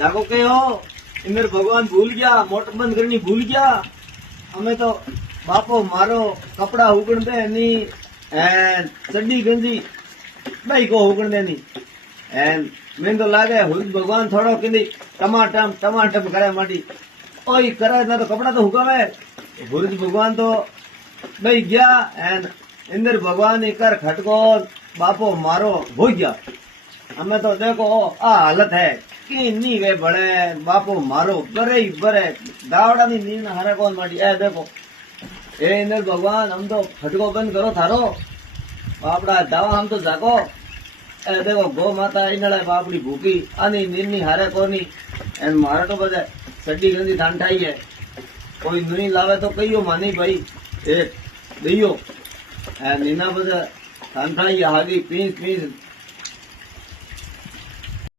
जाको के हो इंद्र भगवान भूल गया मोटर बंद करनी भूल गया हमें तो बापो मारो कपड़ा उगण दे नहीं चड्डी गंजी भाई को उगण दे नहीं मैं तो लागे भगवान थोड़ो कि टमाटम टमाटम करे माटी ओई करे ना तो कपड़ा तो हुकावे भूरज भगवान तो भाई गया इंद्र भगवान कर खटको बापो मारो हो गया हमें तो देखो आ हालत है कि नी वे बड़े बापो मारो बरे ही बरे दावड़ा नी नींद हारे कौन माटी ए देखो ए इंद्र भगवान हम तो खटको बंद करो थारो बापड़ा दावा हम तो जागो ए देखो गो माता ईनड़े बापड़ी भूखी आनी नींद हारे कोनी एन मारे तो बजे सड्डी गंदी ठांठाई है कोई नहीं लावे तो कहियो मानी भाई एक दियो नीना बजे ठांठाई हागी पीस पीस